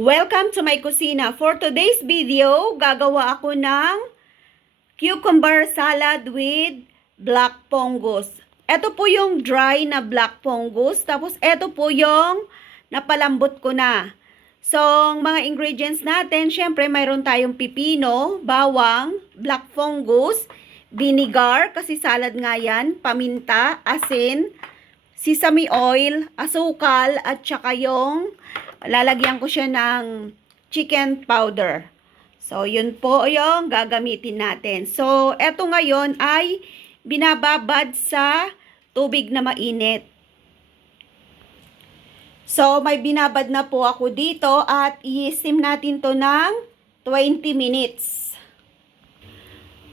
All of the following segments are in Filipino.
Welcome to my kusina. For today's video, gagawa ako ng cucumber salad with black fungus. Ito po yung dry na black fungus. Tapos ito po yung napalambot ko na. So, mga ingredients natin, syempre mayroon tayong pipino, bawang, black fungus, vinegar, kasi salad nga yan, paminta, asin, sesame oil, asukal, at saka yung lalagyan ko siya ng chicken powder. So, yun po yung gagamitin natin. So, eto ngayon ay binababad sa tubig na mainit. So, may binabad na po ako dito at i-steam natin to ng 20 minutes.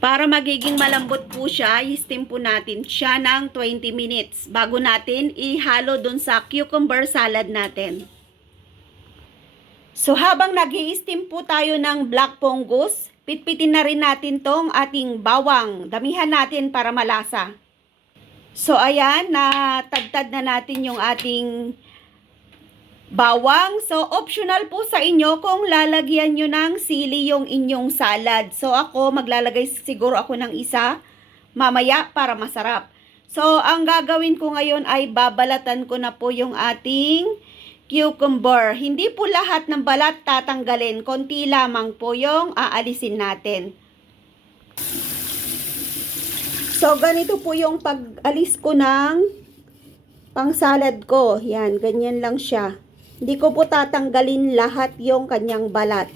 Para magiging malambot po siya, i-steam po natin siya ng 20 minutes bago natin ihalo dun sa cucumber salad natin. So, habang nag-i-steam po tayo ng black fungus, pitpitin na rin natin tong ating bawang. Damihan natin para malasa. So, ayan, natagtad na natin yung ating bawang. So, optional po sa inyo kung lalagyan nyo ng sili yung inyong salad. So, ako, maglalagay siguro ako ng isa mamaya para masarap. So, ang gagawin ko ngayon ay babalatan ko na po yung ating cucumber. Hindi po lahat ng balat tatanggalin. Konti lamang po yung aalisin natin. So, ganito po yung pag-alis ko ng pang-salad ko. Yan, ganyan lang siya. Hindi ko po tatanggalin lahat yung kanyang balat.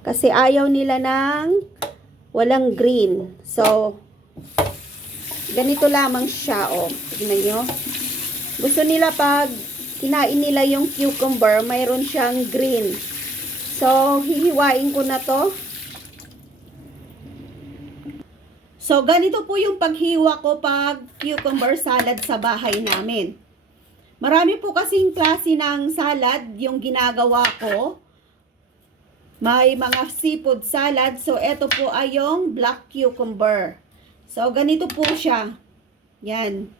Kasi ayaw nila ng walang green. So, ganito lamang siya. O, tignan nyo. Gusto nila pag kinain nila yung cucumber, mayroon siyang green. So, hihiwain ko na to. So, ganito po yung paghiwa ko pag cucumber salad sa bahay namin. Marami po kasing klase ng salad yung ginagawa ko. May mga seafood salad. So, ito po ay yung black cucumber. So, ganito po siya. Yan.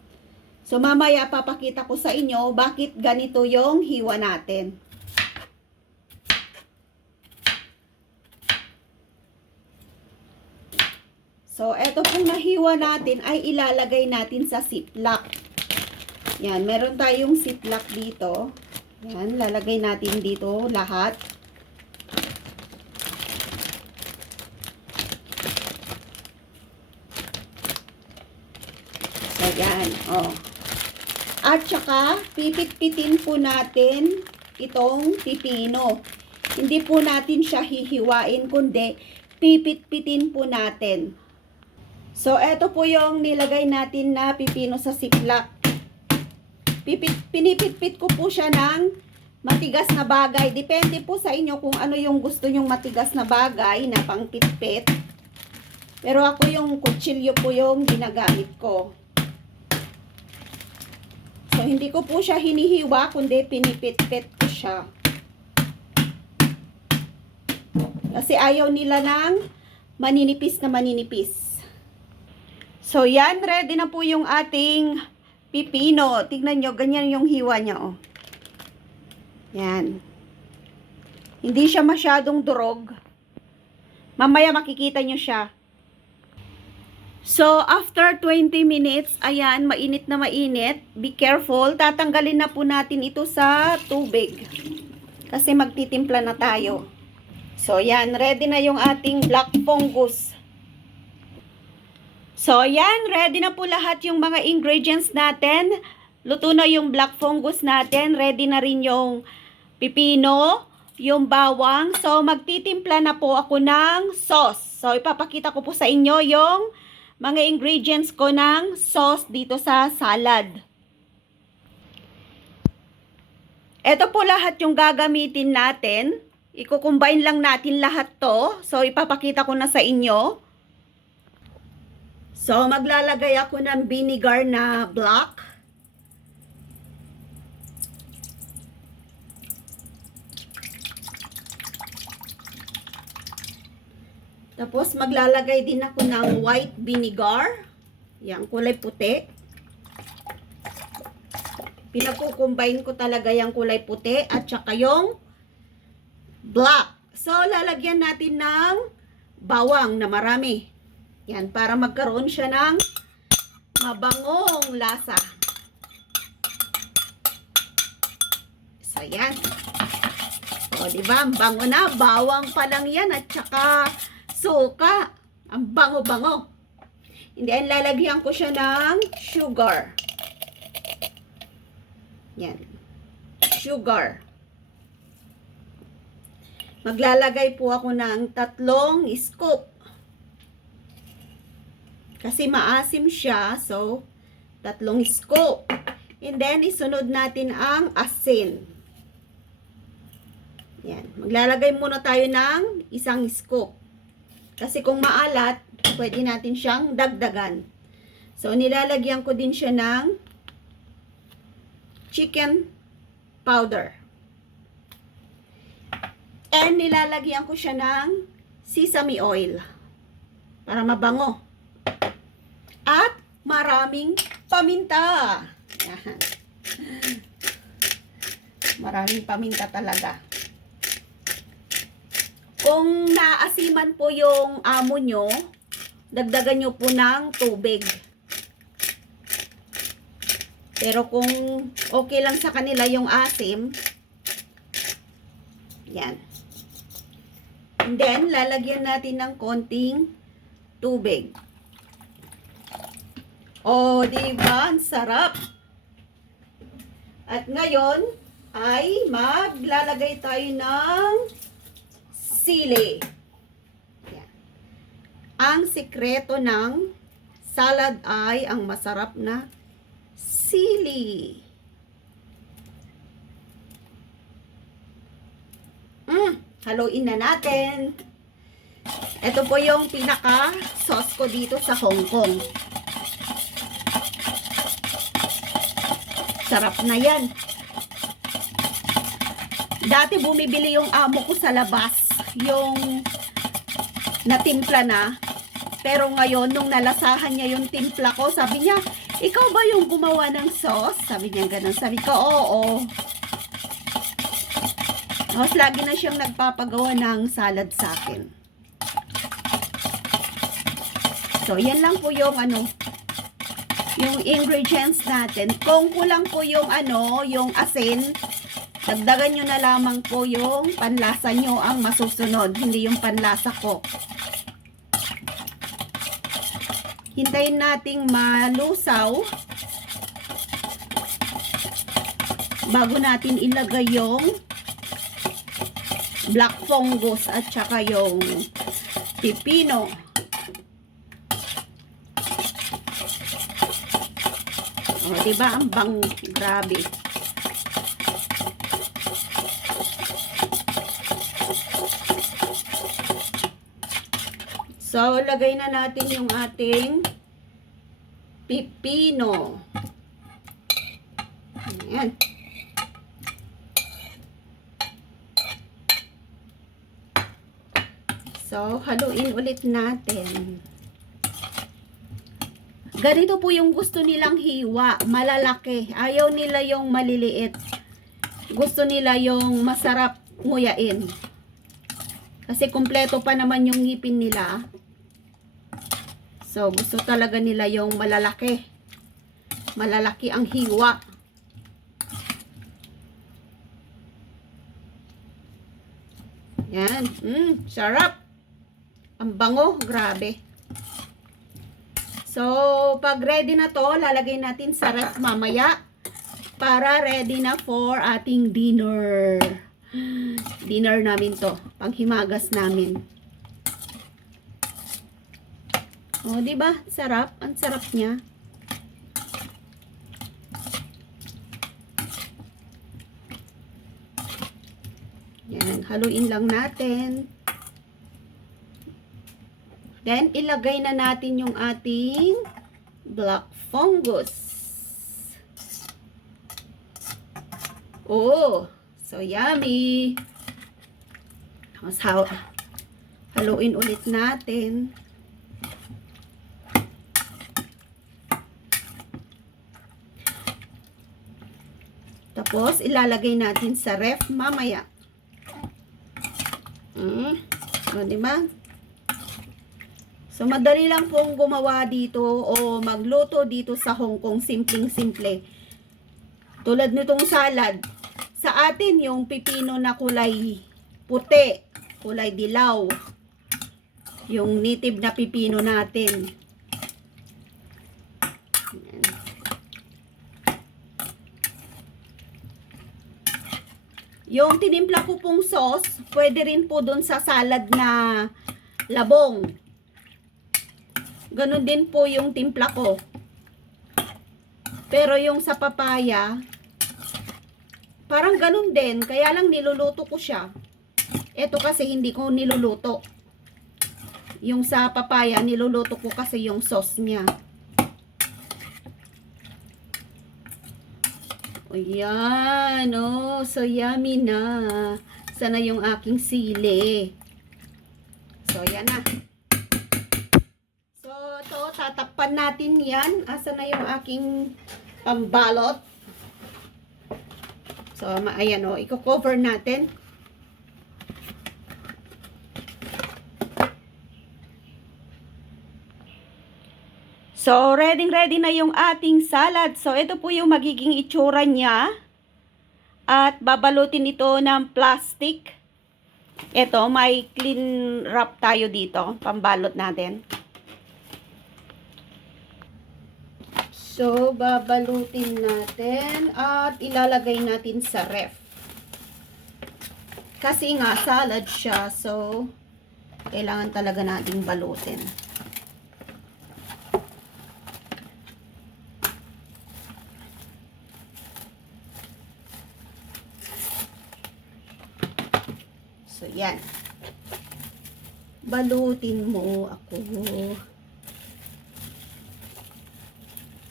So, mamaya papakita ko sa inyo bakit ganito yung hiwa natin. So, eto pong nahiwa natin ay ilalagay natin sa ziplock. Yan, meron tayong ziplock dito. Yan, lalagay natin dito lahat. So, yan, oh. At saka, pipit-pitin po natin itong pipino. Hindi po natin siya hihiwain, kundi pipit-pitin po natin. So, eto po yung nilagay natin na pipino sa ziplock. Pinipit-pit ko po siya ng matigas na bagay. Depende po sa inyo kung ano yung gusto nyong matigas na bagay na pangpitpit. Pero ako yung kutsilyo po yung ginagamit ko. So, hindi ko po siya hinihiwa, kundi pinipit-pit ko siya. Kasi ayaw nila ng maninipis na maninipis. So, yan. Ready na po yung ating pipino. Tignan nyo, ganyan yung hiwa niya, oh. Yan. Hindi siya masyadong durog. Mamaya makikita nyo siya. So, after 20 minutes, ayan, mainit na mainit. Be careful. Tatanggalin na po natin ito sa tubig. Kasi magtitimpla na tayo. So, ayan, ready na yung ating black fungus. So, ayan, ready na po lahat yung mga ingredients natin. Luto na yung black fungus natin. Ready na rin yung pipino, yung bawang. So, magtitimpla na po ako ng sauce. So, ipapakita ko po sa inyo yung mga ingredients ko ng sauce dito sa salad. Ito po lahat yung gagamitin natin. Iko-combine lang natin lahat to. So, ipapakita ko na sa inyo. So, maglalagay ako ng vinegar na black. Tapos, maglalagay din ako ng white vinegar. Yan, kulay puti. Pinagkucombine ko talaga yung kulay puti at saka yung black. So, lalagyan natin ng bawang na marami. Yan, para magkaroon siya ng mabangong lasa. So, yan. O, diba? Ang bango na. Bawang pa lang yan at saka suka. Ang bango-bango. And then, lalagyan ko siya ng sugar. Yan. Sugar. Maglalagay po ako ng 3 scoop. Kasi maasim siya. So, 3 scoop. And then, isunod natin ang asin. Yan. Maglalagay muna tayo ng 1 scoop. Kasi kung maalat, pwede natin siyang dagdagan. So, nilalagyan ko din siya ng chicken powder. And nilalagyan ko siya ng sesame oil para mabango. At maraming paminta. Yan. Maraming paminta talaga. Kung naasiman po yung amo nyo, dagdagan nyo po ng tubig. Pero kung okay lang sa kanila yung asim, yan. And then, lalagyan natin ng konting tubig. O, diba? Ang sarap. At ngayon, ay maglalagay tayo ng sili. Yan. Ang sikreto ng salad ay ang masarap na sili. Haluin na natin. Ito po yung pinaka sauce ko dito sa Hong Kong. Sarap na yan. Dati bumibili yung amo ko sa labas, yung natimpla na. Pero ngayon, nung nalasahan niya yung timpla ko, sabi niya, ikaw ba yung gumawa ng sauce? Sabi niya ganun. Sabi ko, oo. Mas lagi na siyang nagpapagawa ng salad sa akin. So, yan lang po yung yung ingredients natin. Kung kulang po yung yung asin, dagdagan nyo na lamang po yung panlasa nyo ang masusunod, hindi yung panlasa ko. Hintayin nating malusaw bago natin ilagay yung black fungus at saka yung pipino. O, diba? Ang grabe. So, lagay na natin yung ating pipino. Ayan. So, haluin ulit natin. Ganito po yung gusto nilang hiwa, malalaki. Ayaw nila yung maliliit. Gusto nila yung masarap nguyain. Kasi kumpleto pa naman yung ngipin nila. So, gusto talaga nila yung malalaki. Malalaki ang hiwa. Yan. Sarap. Ang bango. Grabe. So, pag ready na to, lalagay natin sa ref mamaya para ready na for ating dinner. Dinner namin to. Panghimagas namin. O, diba? Sarap. Ang sarap niya. Yan. Haluin lang natin. Then, ilagay na natin yung ating black fungus. Oh, so yummy. Tapos, haluin ulit natin. Tapos, ilalagay natin sa ref mamaya. O, diba? So, madali lang pong gumawa dito o magluto dito sa Hong Kong. Simpleng-simple. Tulad nitong salad. Sa atin, yung pipino na kulay puti, kulay dilaw. Yung native na pipino natin. Ayan. Yung tinimpla ko pong sauce, pwede rin po dun sa salad na labong. Ganon din po yung timpla ko. Pero yung sa papaya, parang ganon din. Kaya lang niluluto ko siya. Ito kasi hindi ko niluluto. Yung sa papaya, niluluto ko kasi yung sauce niya. O yan, oh, so yummy na. Sana yung aking sili. So, yan na. So, ito, tatakpan natin yan. Asa na yung aking pambalot. So, ayan o, i-cover natin. So, ready na yung ating salad. So, ito po yung magiging itsura niya. At babalutin ito ng plastic. Ito, may clean wrap tayo dito. Pambalot natin. So, babalutin natin at ilalagay natin sa ref. Kasi nga, salad siya. So, kailangan talaga nating balutin. So, yan. Balutin mo ako.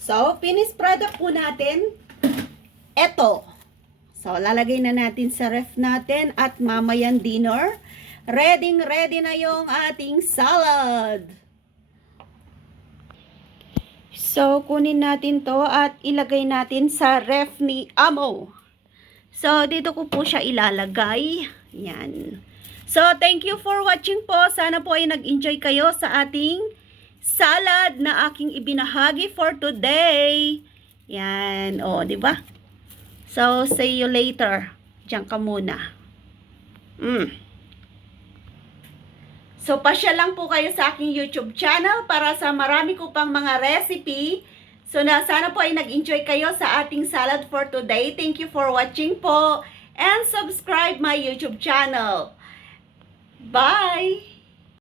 So, finished product po natin. Ito. So, lalagay na natin sa ref natin at mamayang dinner. Ready na yung ating salad. So, kunin natin to at ilagay natin sa ref ni Amo. So, dito ko po siya ilalagay. Yan. So, thank you for watching po. Sana po ay nag-enjoy kayo sa ating salad na aking ibinahagi for today. Yan. O, di ba? So, see you later. Diyan ka muna. So, pasya lang po kayo sa aking YouTube channel para sa marami ko pang mga recipe. So, sana po ay nag-enjoy kayo sa ating salad for today. Thank you for watching po. And subscribe my YouTube channel. Bye!